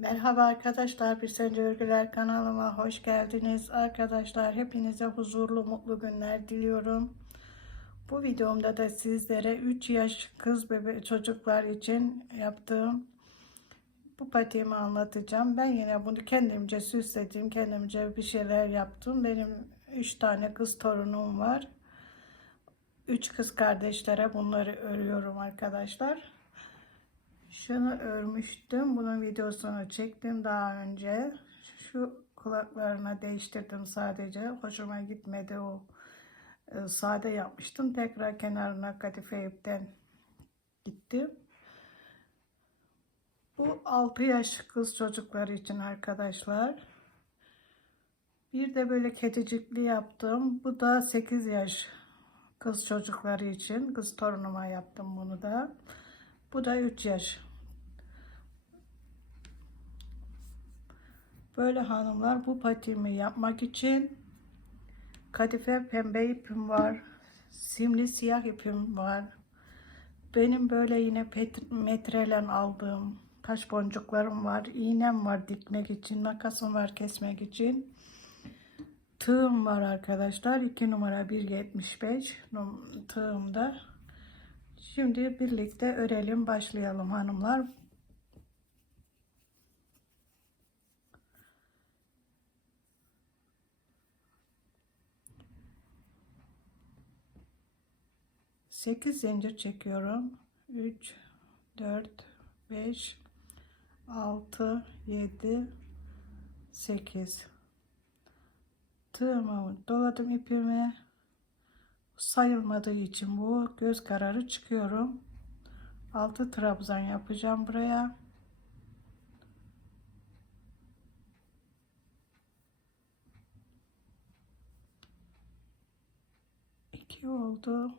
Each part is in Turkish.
Merhaba arkadaşlar, bir Sence Örgüler kanalıma hoş geldiniz. Arkadaşlar hepinize huzurlu, mutlu günler diliyorum. Bu videomda da sizlere 3 yaş kız bebe çocuklar için yaptığım bu patiğimi anlatacağım. Ben yine bunu kendimce süsledim, kendimce bir şeyler yaptım. Benim 3 tane kız torunum var. 3 kız kardeşlere bunları örüyorum arkadaşlar. Şunu örmüştüm. Bunun videosunu çektim daha önce. Şu kulaklarına değiştirdim sadece. Hoşuma gitmedi o. e, Sade yapmıştım. Tekrar kenarına kadife ipten gittim. Bu 6 yaş kız çocukları için arkadaşlar. Bir de böyle kedicikli yaptım. Bu da 8 yaş kız çocukları için. Kız torunuma yaptım bunu da. Bu da 3 yaş. Böyle hanımlar bu patiğimi yapmak için kadife pembe ipim var. Simli siyah ipim var. Benim böyle yine metrelen aldığım taş boncuklarım var. İğnem var dikmek için. Makasım var kesmek için. Tığım var arkadaşlar. 2 numara 1.75 num- tığımda. Şimdi birlikte örelim başlayalım hanımlar. Sekiz zincir çekiyorum. Üç, dört, beş, altı, yedi, sekiz. Tığımı doladım ipimi. Sayılmadığı için bu göz kararı çıkıyorum. Altı trabzan yapacağım buraya. İki oldu.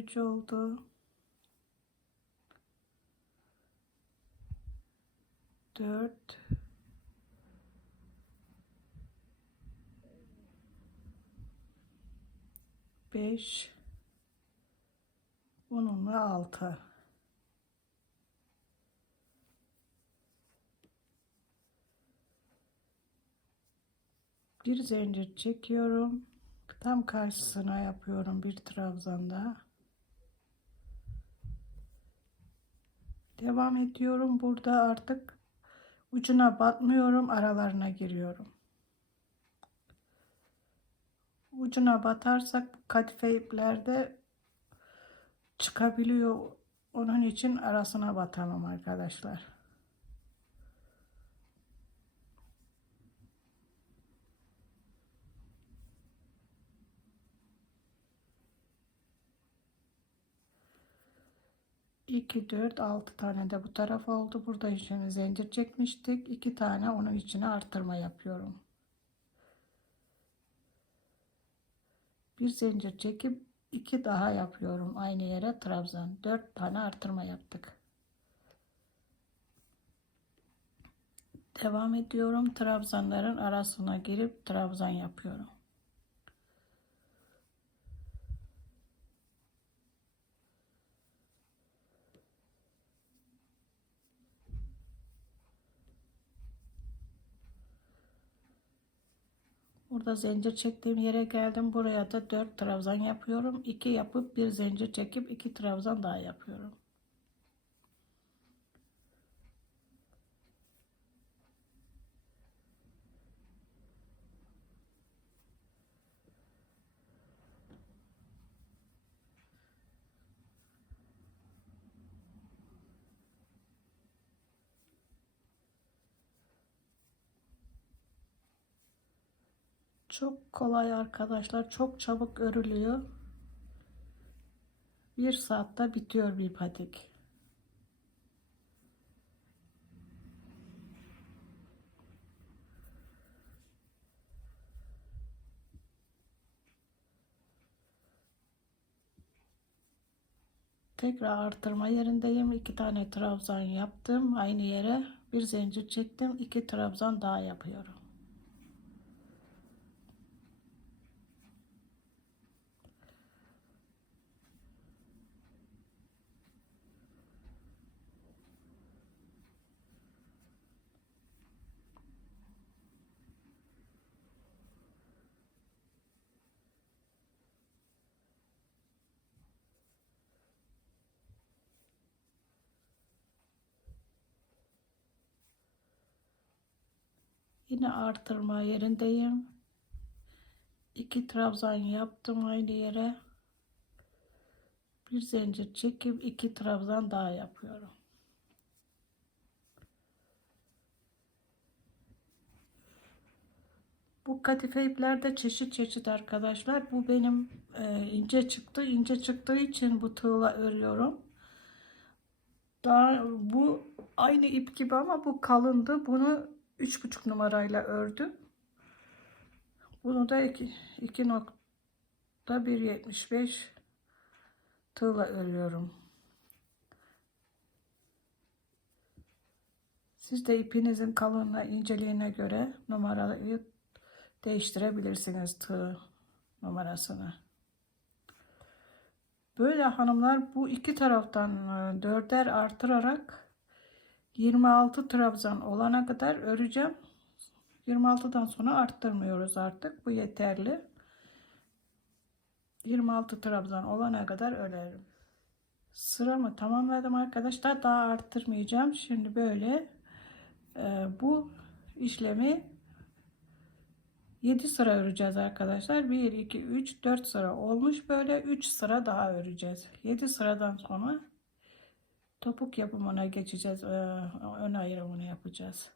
Üç oldu. Dört. Beş. Bununla altı. Bir zincir çekiyorum. Tam karşısına yapıyorum bir trabzanda. Devam ediyorum. Burada artık ucuna batmıyorum. Aralarına giriyorum. Ucuna batarsak kadife iplerde çıkabiliyor. Onun için arasına batalım arkadaşlar. İki, dört, altı tane de bu taraf oldu. Burada içine zincir çekmiştik. İki tane onun içine artırma yapıyorum. Bir zincir çekip iki daha yapıyorum. Aynı yere trabzan. Dört tane artırma yaptık. Devam ediyorum. Trabzanların arasına girip trabzan yapıyorum. Burada zincir çektiğim yere geldim. Buraya da 4 trabzan yapıyorum. 2 yapıp bir zincir çekip 2 trabzan daha yapıyorum. Çok kolay arkadaşlar. Çok çabuk örülüyor. Bir saatte bitiyor bir patik. Tekrar artırma yerindeyim. İki tane trabzan yaptım. Aynı yere bir zincir çektim. iki trabzan daha yapıyorum. Yine artırma yerindeyim. İki trabzan yaptım aynı yere. Bir zincir çekip iki trabzan daha yapıyorum. Bu kadife iplerde çeşit çeşit arkadaşlar. Bu benim e, ince çıktı. İnce çıktığı için bu tığla örüyorum. Daha bu aynı ip gibi ama bu kalındı. Bunu 3,5 numarayla ördüm. Bunu da 2.175 tığla örüyorum. Siz de ipinizin kalınlığına, inceliğine göre numarayı değiştirebilirsiniz tığ numarasını. Böyle hanımlar bu iki taraftan e, dörder artırarak 26 trabzan olana kadar öreceğim. 26'dan sonra arttırmıyoruz artık. Bu yeterli. 26 trabzan olana kadar örerim. Sıramı tamamladım arkadaşlar. Daha arttırmayacağım. Şimdi böyle e, bu işlemi 7 sıra öreceğiz arkadaşlar. 1, 2, 3, 4 sıra olmuş. Böyle 3 sıra daha öreceğiz. 7 sıradan sonra topuk yapımına geçeceğiz. Ee, ön ayrımını yapacağız.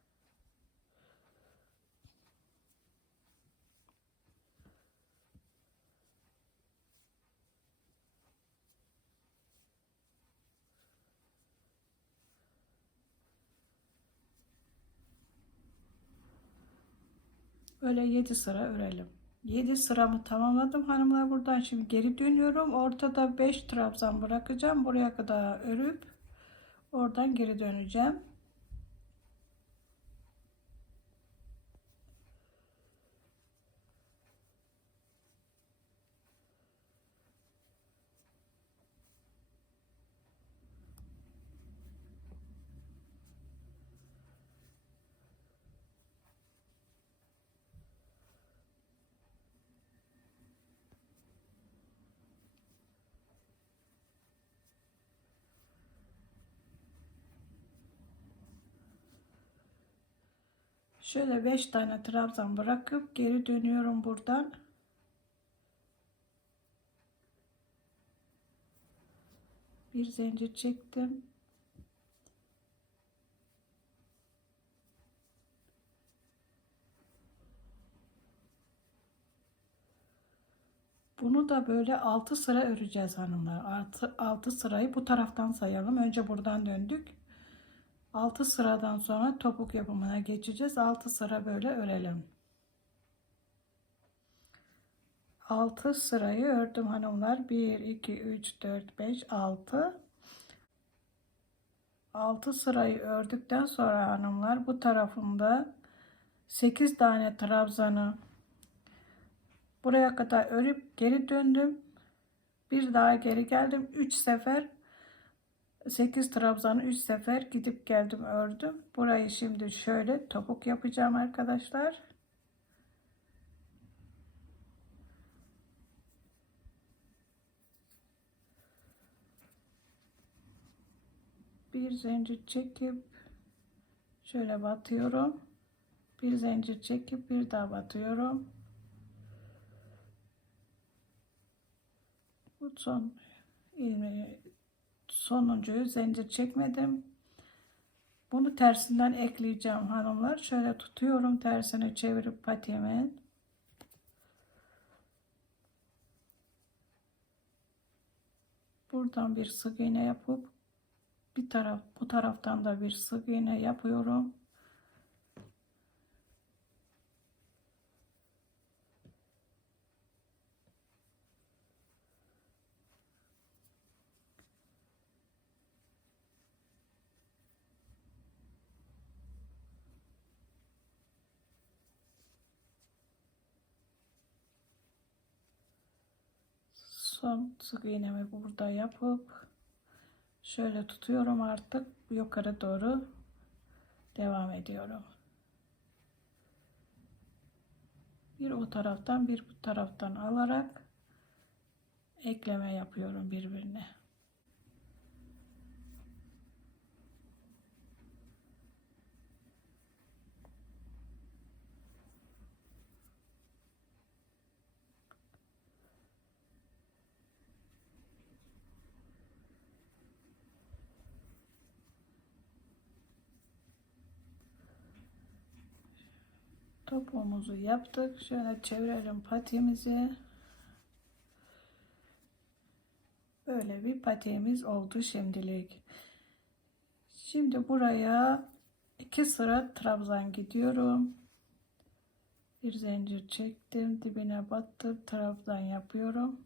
Böyle 7 sıra örelim. 7 sıramı tamamladım hanımlar. Buradan şimdi geri dönüyorum. Ortada 5 trabzan bırakacağım. Buraya kadar örüp oradan geri döneceğim. Şöyle 5 tane trabzan bırakıp geri dönüyorum buradan. Bir zincir çektim. Bunu da böyle 6 sıra öreceğiz hanımlar. 6, 6 sırayı bu taraftan sayalım. Önce buradan döndük. 6 sıradan sonra topuk yapımına geçeceğiz. 6 sıra böyle örelim. 6 sırayı ördüm hanımlar. 1, 2, 3, 4, 5, 6. 6 sırayı ördükten sonra hanımlar bu tarafında 8 tane trabzanı buraya kadar örüp geri döndüm. Bir daha geri geldim. 3 sefer 8 trabzanı 3 sefer gidip geldim ördüm. Burayı şimdi şöyle topuk yapacağım arkadaşlar. Bir zincir çekip şöyle batıyorum. Bir zincir çekip bir daha batıyorum. Bu son ilmeği sonuncuyu zincir çekmedim. Bunu tersinden ekleyeceğim hanımlar. Şöyle tutuyorum tersini çevirip patiğimin. Buradan bir sık iğne yapıp bir taraf bu taraftan da bir sık iğne yapıyorum. Son sık iğnemi burada yapıp şöyle tutuyorum artık yukarı doğru devam ediyorum. Bir o taraftan bir bu taraftan alarak ekleme yapıyorum birbirine. Topuğumuzu yaptık. Şöyle çevirelim patiğimizi. Böyle bir patiğimiz oldu şimdilik. Şimdi buraya iki sıra trabzan gidiyorum. Bir zincir çektim. Dibine battım. Trabzan yapıyorum.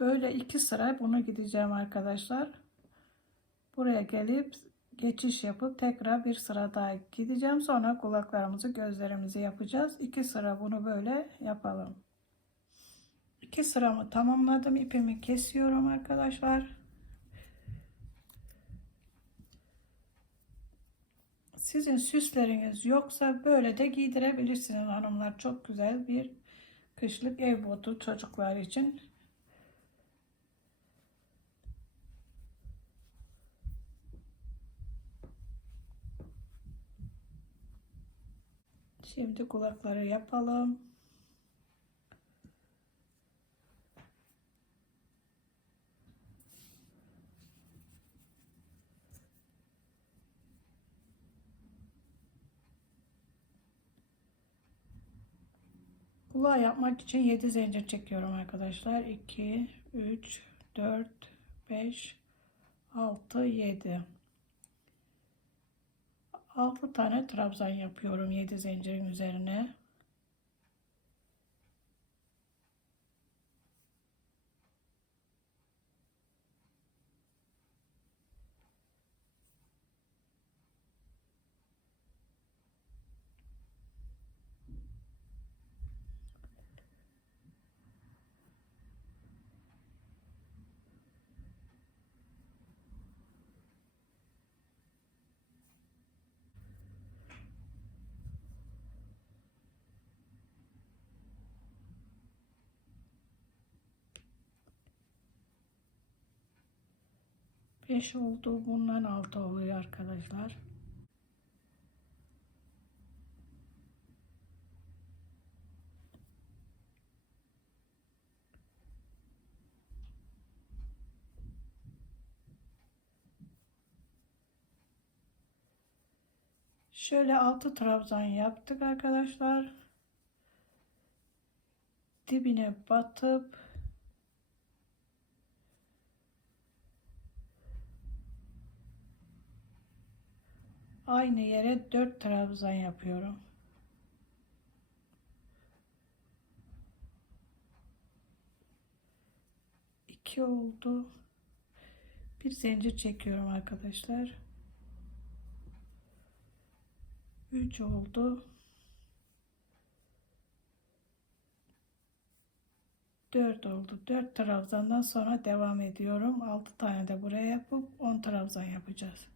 Böyle iki sıra bunu gideceğim arkadaşlar. Buraya gelip geçiş yapıp tekrar bir sıra daha gideceğim. Sonra kulaklarımızı gözlerimizi yapacağız. İki sıra bunu böyle yapalım. İki sıramı tamamladım. İpimi kesiyorum arkadaşlar. Sizin süsleriniz yoksa böyle de giydirebilirsiniz hanımlar. Çok güzel bir kışlık ev botu çocuklar için. Şimdi kulakları yapalım. Kulağı yapmak için 7 zincir çekiyorum arkadaşlar. 2, 3, 4, 5, 6, 7. 6 tane trabzan yapıyorum 7 zincirin üzerine. Beş oldu. Bundan altı oluyor arkadaşlar. Şöyle altı trabzan yaptık arkadaşlar. Dibine batıp aynı yere 4 trabzan yapıyorum. İki oldu. Bir zincir çekiyorum arkadaşlar. 3 oldu. 4 oldu. 4 trabzandan sonra devam ediyorum. 6 tane de buraya yapıp 10 trabzan yapacağız.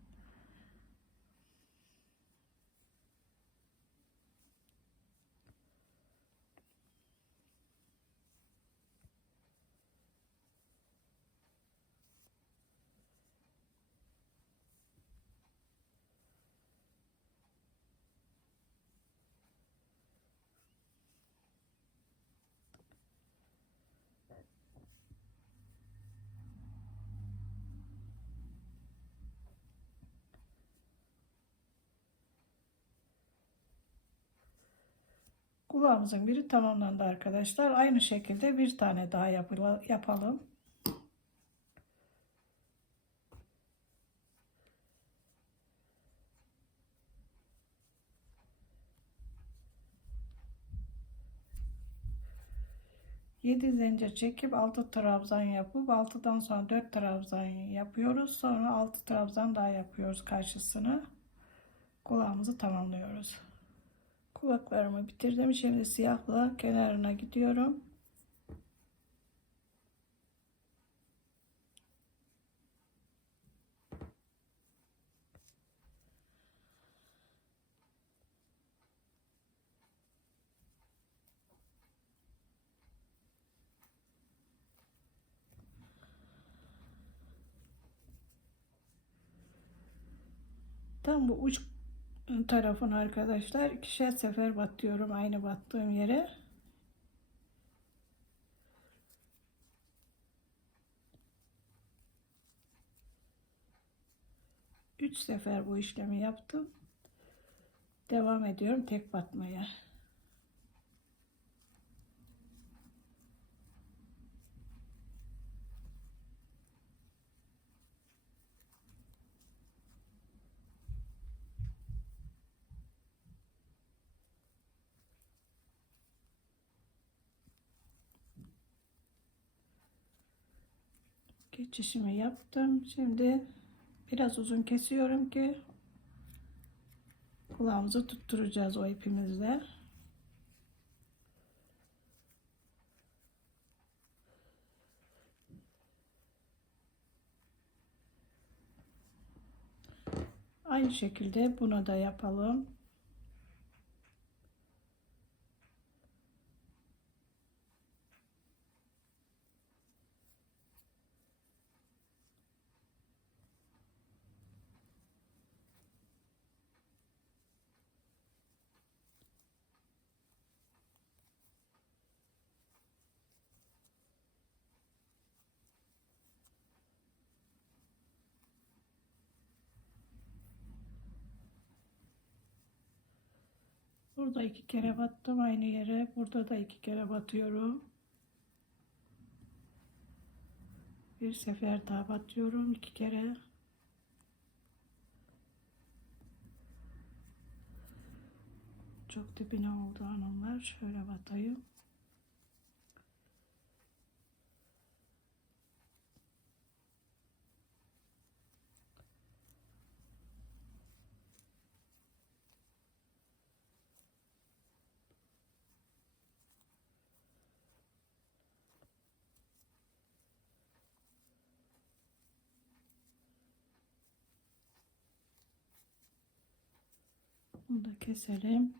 Kulağımızın biri tamamlandı arkadaşlar. Aynı şekilde bir tane daha yapalım. Yedi zincir çekip altı trabzan yapıp altıdan sonra dört trabzan yapıyoruz. Sonra altı trabzan daha yapıyoruz karşısını. Kulağımızı tamamlıyoruz. Kulaklarımı bitirdim. Şimdi siyahla kenarına gidiyorum. Tam bu uç tarafını arkadaşlar ikişer sefer batıyorum aynı battığım yere. Üç sefer bu işlemi yaptım. Devam ediyorum tek batmaya. Geçişimi yaptım. Şimdi biraz uzun kesiyorum ki kulağımızı tutturacağız o ipimizle. Aynı şekilde bunu da yapalım. Burada iki kere battım aynı yere. Burada da iki kere batıyorum. Bir sefer daha batıyorum iki kere. Çok dibine oldu hanımlar. Şöyle batayım. Bunu da keselim.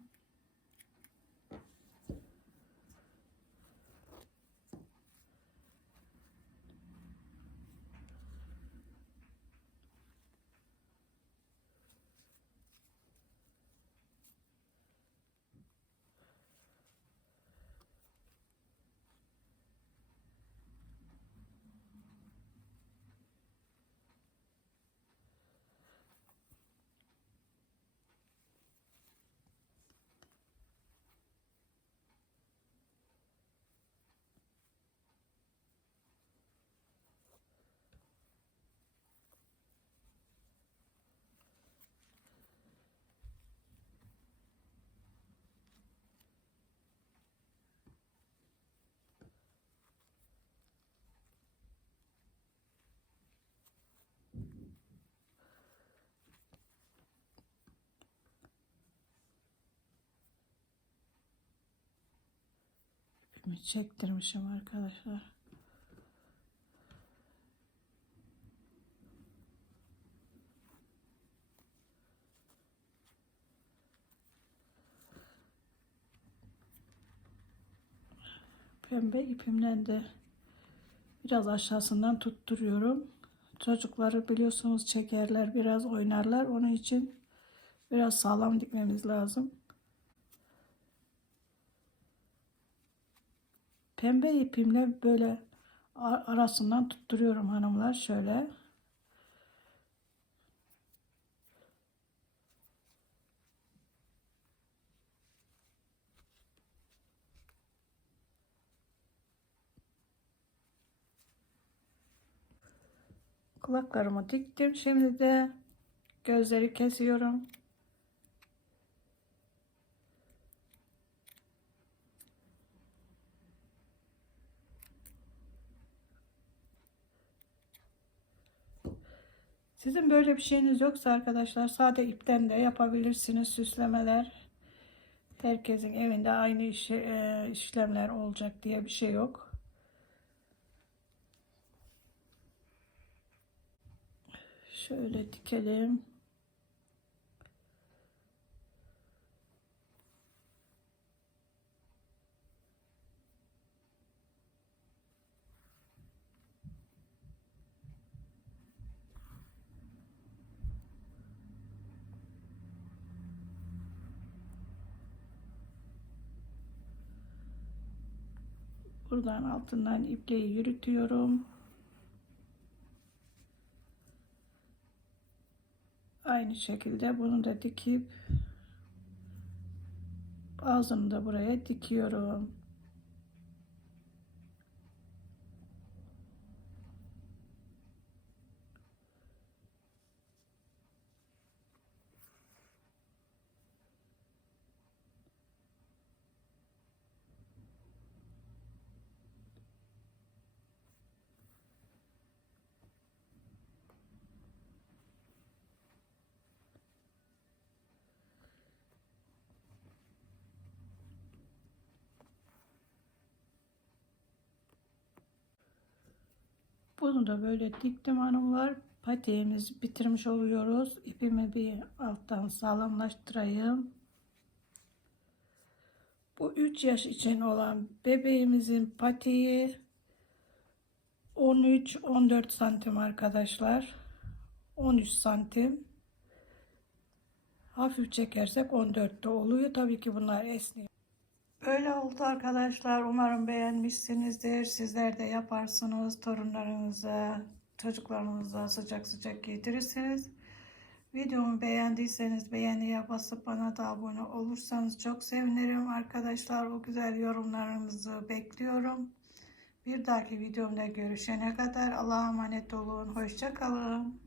İpimi çektirmişim arkadaşlar. Pembe ipimden de biraz aşağısından tutturuyorum. Çocukları biliyorsunuz çekerler biraz oynarlar. Onun için biraz sağlam dikmemiz lazım. Pembe ipimle böyle arasından tutturuyorum hanımlar şöyle. Kulaklarımı diktim. Şimdi de gözleri kesiyorum. Sizin böyle bir şeyiniz yoksa arkadaşlar sade ipten de yapabilirsiniz süslemeler. Herkesin evinde aynı işi, e, işlemler olacak diye bir şey yok. Şöyle dikelim. Buradan altından ipliği yürütüyorum. Aynı şekilde bunu da dikip ağzını da buraya dikiyorum. Bunu da böyle diktim hanımlar. Patiğimizi bitirmiş oluyoruz. İpimi bir alttan sağlamlaştırayım. Bu 3 yaş için olan bebeğimizin patiği 13-14 santim arkadaşlar. 13 santim. Hafif çekersek 14'te oluyor. Tabii ki bunlar esniyor. Böyle oldu arkadaşlar. Umarım beğenmişsinizdir. Sizler de yaparsınız. Torunlarınıza, çocuklarınıza sıcak sıcak giydirirsiniz. Videomu beğendiyseniz beğeniye basıp bana da abone olursanız çok sevinirim arkadaşlar. O güzel yorumlarınızı bekliyorum. Bir dahaki videomda görüşene kadar Allah'a emanet olun. Hoşça kalın.